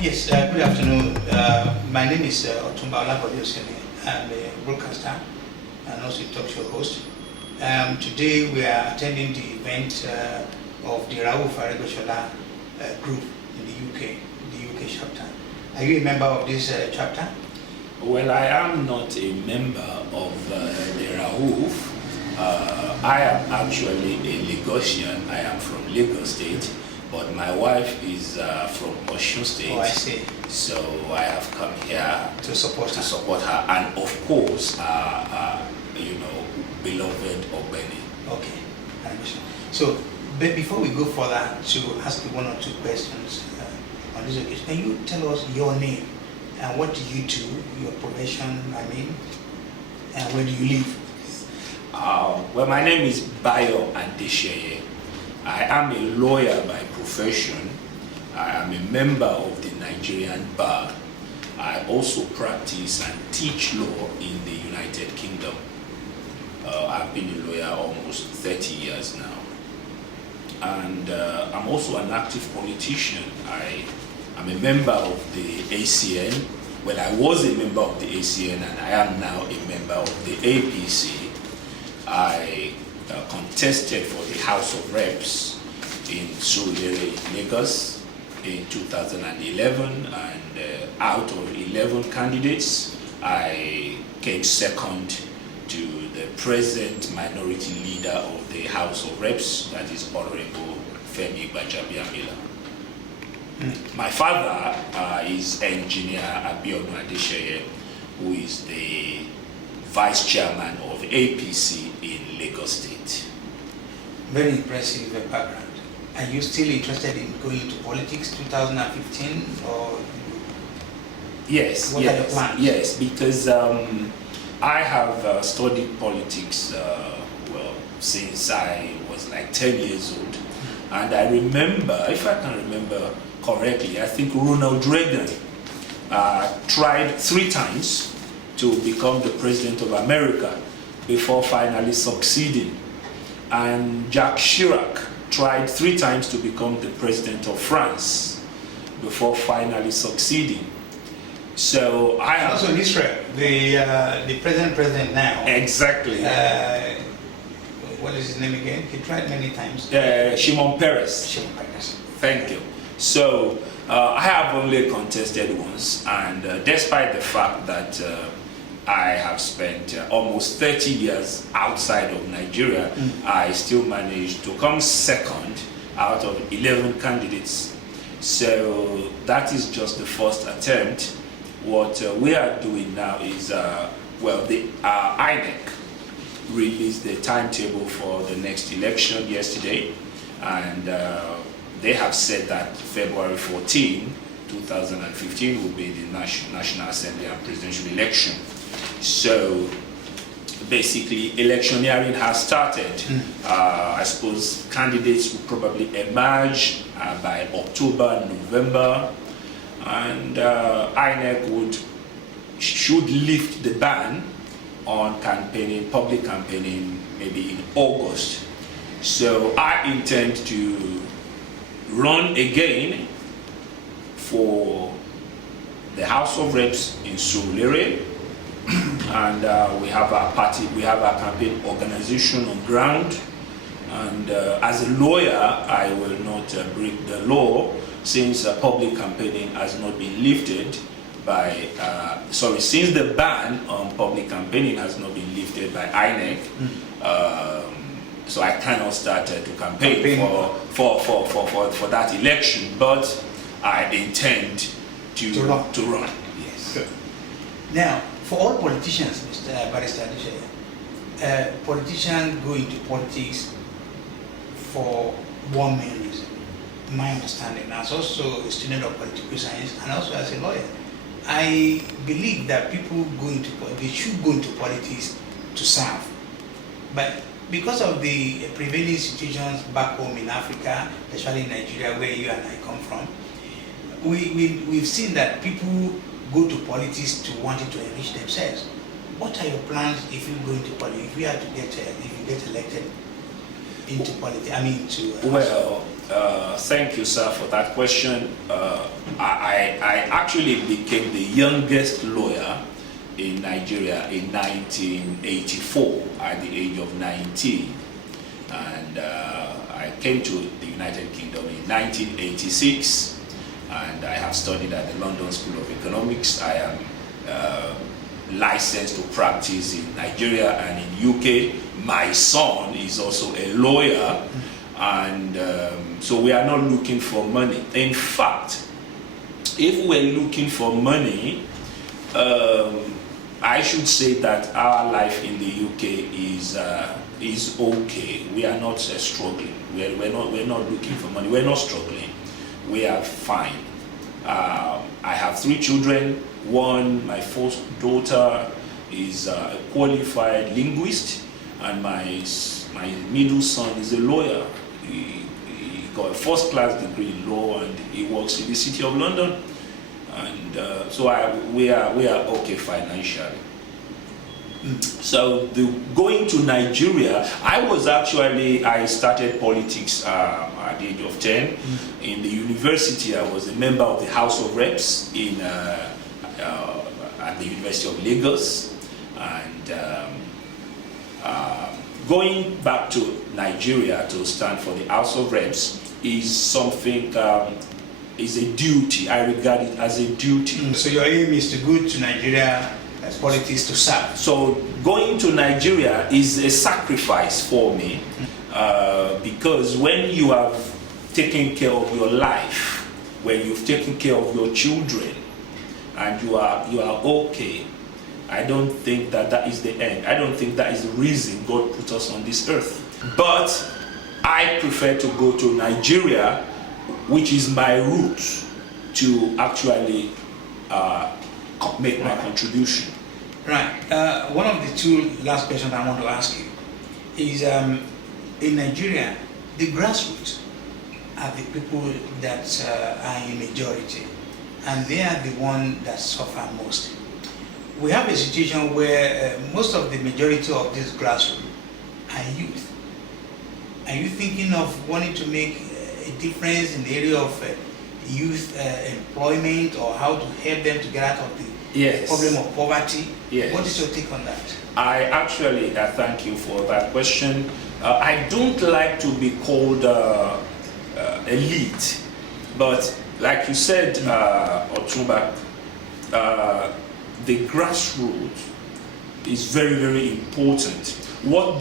Yes, good afternoon. My name is OTUNBAHOOLATEST. I'm a broadcaster and also a talk show host. Today we are attending the event of the Rauf Aregbesola group in the UK chapter. Are you a member of this chapter? Well, I am not a member of the Rauf. I am actually a Lagosian. I am from Lagos State, but my wife is from Osun State. Oh, I see. So I have come here to support her, and of course, beloved Obeni. Okay, I understand. So, but before we go further to ask you one or two questions on this occasion, can you tell us your name and what do you do, your profession, and where do you live? Well, my name is Bayo Adeseye. I am a lawyer by profession. I am a member of the Nigerian bar. I also practice and teach law in the United Kingdom. I've been a lawyer almost 30 years now. And I'm also an active politician. I'm a member of the ACN. Well, I was a member of the ACN and I am now a member of the APC. I contested for the House of Reps in Surulere, Lagos in 2011, and out of 11 candidates, I came second to the present minority leader of the House of Reps, that is Honorable Femi Gbajabiamila. My father is Engineer Abiodun Adeseye, who is the Vice Chairman of APC in Lagos State. Very impressive background. Are you still interested in going into politics 2015 or? Yes, what are your plans? Yes, because I have studied politics since I was like 10 years old. And I remember, if I can remember correctly, I think Ronald Reagan tried 3 times to become the president of America before finally succeeding. And Jacques Chirac tried 3 times to become the president of France before finally succeeding. So I have also in Israel, the president now. Exactly. What is his name again? He tried many times. Shimon Peres. Shimon Peres. Thank you. So I have only contested once, and despite the fact that I have spent almost 30 years outside of Nigeria, I still managed to come second out of 11 candidates. So that is just the first attempt. What we are doing now is, the INEC released the timetable for the next election yesterday, and they have said that February 14, 2015 will be the National Assembly and presidential election. So basically electioneering has started. I suppose candidates will probably emerge by October, November, and INEC should lift the ban on campaigning, public campaigning, maybe in August. So I intend to run again for the House of Reps in Surulere, and we have our party, we have our campaign organization on ground, and as a lawyer I will not break the law since public campaigning has not been lifted by, since the ban on public campaigning has not been lifted by INEC, so I cannot start to campaign for that election, but I intend to run. Yes. Good. Now, for all politicians, Mr. Barrister Adeseye, politicians go into politics for one main reason, my understanding, as also a student of political science and also as a lawyer. I believe that people they should go into politics to serve, but because of the prevailing situations back home in Africa, especially in Nigeria, where you and I come from, we've seen that people go to politics to wanting to enrich themselves. What are your plans if you go into politics? If you are to if you get elected into politics, Thank you, sir, for that question. I actually became the youngest lawyer in Nigeria in 1984 at the age of 19, and I came to the United Kingdom in 1986, and I have studied at the London School of Economics. I am licensed to practice in Nigeria and in UK. My son is also a lawyer, and so we are not looking for money. In fact, if we're looking for money, I should say that our life in the UK is okay. We are not struggling. We're not looking for money. We're not struggling. We are fine. I have 3 children. My first daughter is a qualified linguist, and my middle son is a lawyer. He got a first-class degree in law, and he works in the City of London. And so we are okay financially. So going to Nigeria, I started politics at the age of 10. In the university, I was a member of the House of Reps at the University of Lagos, and going back to Nigeria to stand for the House of Reps is something, is a duty. I regard it as a duty. So your aim is to go to Nigeria as politics to serve? So going to Nigeria is a sacrifice for me, because when you have taken care of your life, when you've taken care of your children, and you are okay, I don't think that is the end. I don't think that is the reason God put us on this earth. But I prefer to go to Nigeria, which is my route, to actually make my contribution. Right. One of the 2 last questions I want to ask you is, in Nigeria, the grassroots are the people that are in majority, and they are the ones that suffer most. We have a situation where most of the majority of this grassroots are youth. Are you thinking of wanting to make a difference in the area of youth employment, or how to help them to get out of the problem of poverty? Yes. What is your take on that? I thank you for that question. I don't like to be called elite, but like you said, Otunba, the grassroots is very, very important. What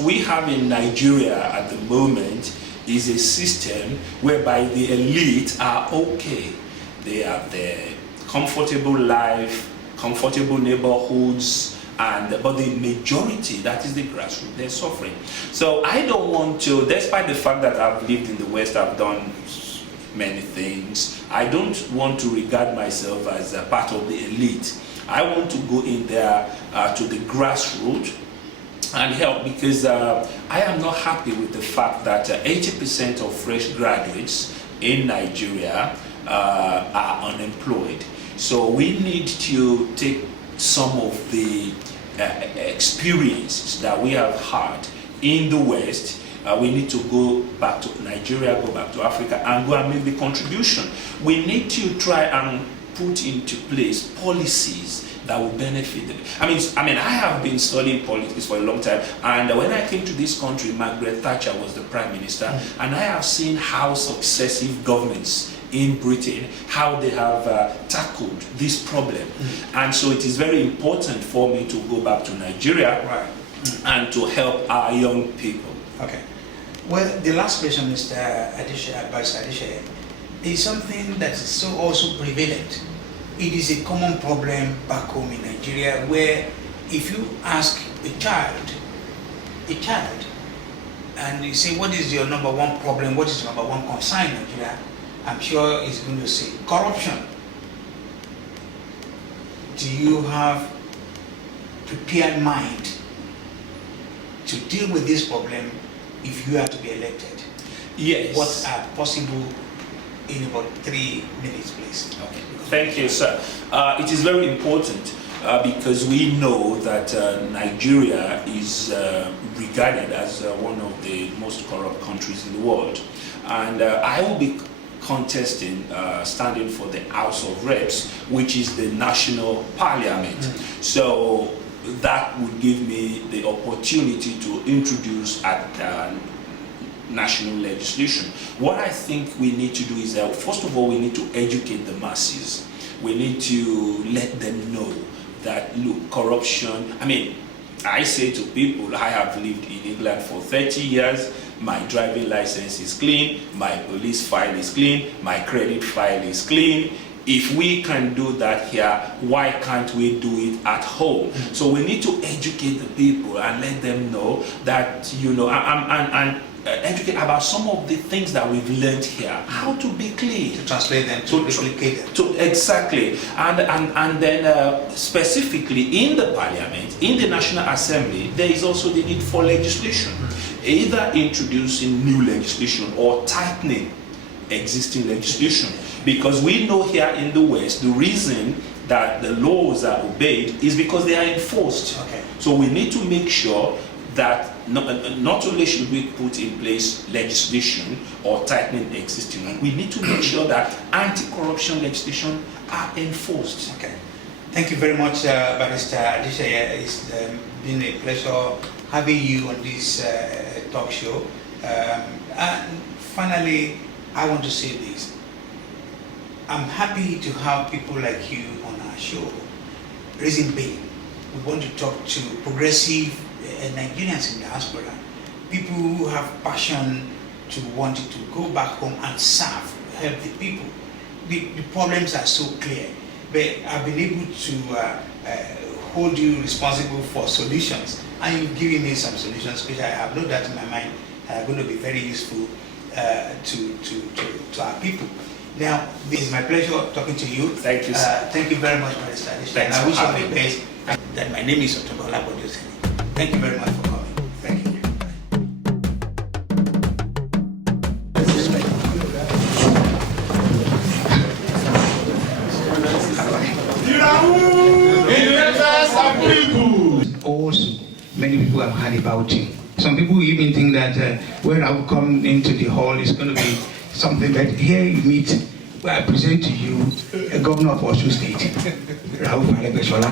we have in Nigeria at the moment is a system whereby the elite are okay. They have their comfortable life, comfortable neighborhoods, but the majority, that is the grassroots, they're suffering. So I don't want to, despite the fact that I've lived in the West, I've done many things, I don't want to regard myself as a part of the elite. I want to go in there to the grassroots and help, because I am not happy with the fact that 80% of fresh graduates in Nigeria are unemployed. So we need to take some of the experiences that we have had in the West. We need to go back to Nigeria, go back to Africa, and go and make the contribution. We need to try and put into place policies that will benefit them. I mean, I have been studying politics for a long time, and when I came to this country, Margaret Thatcher was the Prime Minister, and I have seen how successive governments in Britain, how they have tackled this problem. And so it is very important for me to go back to Nigeria and to help our young people. Okay. Well, the last question, Mr. Adeseye, is something that is so also prevalent. It is a common problem back home in Nigeria, where if you ask a child, and you say, what is your number 1 problem, what is your number 1 concern in Nigeria, I'm sure he's going to say corruption. Do you have prepared mind to deal with this problem if you are to be elected? Yes. What are possible in about 3 minutes, please? Okay. Thank you, sir. It is very important because we know that Nigeria is regarded as one of the most corrupt countries in the world. And I will be contesting, standing for the House of Reps, which is the national parliament. So that would give me the opportunity to introduce at national legislation. What I think we need to do is that, first of all, we need to educate the masses. We need to let them know that, look, corruption, I mean, I say to people, I have lived in England for 30 years, my driving license is clean, my police file is clean, my credit file is clean. If we can do that here, why can't we do it at home? So we need to educate the people and let them know that, you know, and educate about some of the things that we've learned here, how to be clean. To translate them, to replicate them. Exactly. And then specifically in the parliament, in the National Assembly, there is also the need for legislation. Either introducing new legislation or tightening existing legislation. Because we know here in the West, the reason that the laws are obeyed is because they are enforced. Okay. So we need to make sure that not only should we put in place legislation or tightening existing one, we need to make sure that anti-corruption legislation are enforced. Okay. Thank you very much, Barrister Adeseye. It's been a pleasure having you on this talk show. And finally, I want to say this. I'm happy to have people like you on our show, raising Bay. We want to talk to progressive Nigerians in diaspora, people who have passion to want to go back home and serve, help the people. The problems are so clear, but I've been able to hold you responsible for solutions, and you've given me some solutions which I have no doubt in my mind are going to be very useful to our people. Now, this is my pleasure talking to you. Thank you, sir. Thank you very much, Barrister Adeseye. Thanks I for wish you all having the me. best. That my name is Adeseye. Thank you very much for coming. Thank you. Also, many people have heard about you. Some people even think that when I will come into the hall, it's going to be something that here you meet. Well, I present to you a governor of Osun State, Rauf Aregbesola.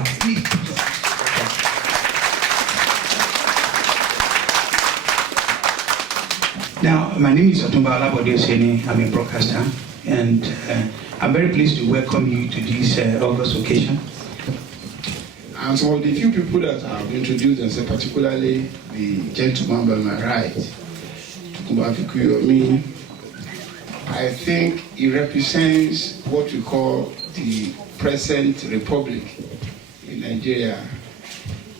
Now, my name is Adeseye. I'm a broadcaster, and I'm very pleased to welcome you to this August occasion. And so the few people that have introduced themselves, particularly the gentleman by my right, Tukumba, I think he represents what we call the present republic in Nigeria.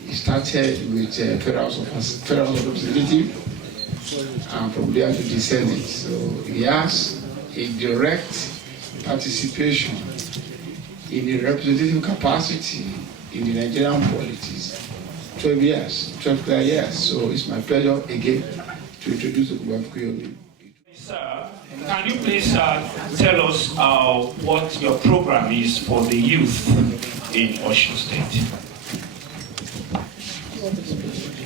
He started with federal representative, and from there to the Senate. So he has a direct participation in the representative capacity in the Nigerian politics. 12 years. So it's my pleasure again to introduce Tukumba. Sir, can you please tell us what your program is for the youth in Osun State?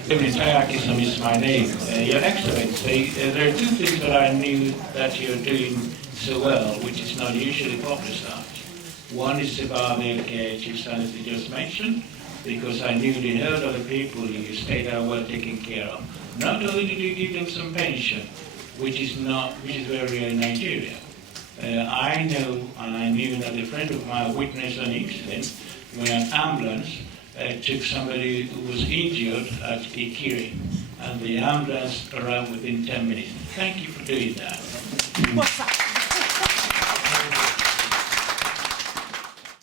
Ayakism is my name. Your Excellency, there are two things that I knew that you're doing so well, which is not usually publicized. One is about the Chief Senator just mentioned, because I knew the elderly people in your state are well taken care of. Not only did you give them some pension, which is very rare in Nigeria. I know, and I knew that a friend of mine witnessed an incident when an ambulance took somebody who was injured at Ikiri, and the ambulance arrived within 10 minutes. Thank you for doing that.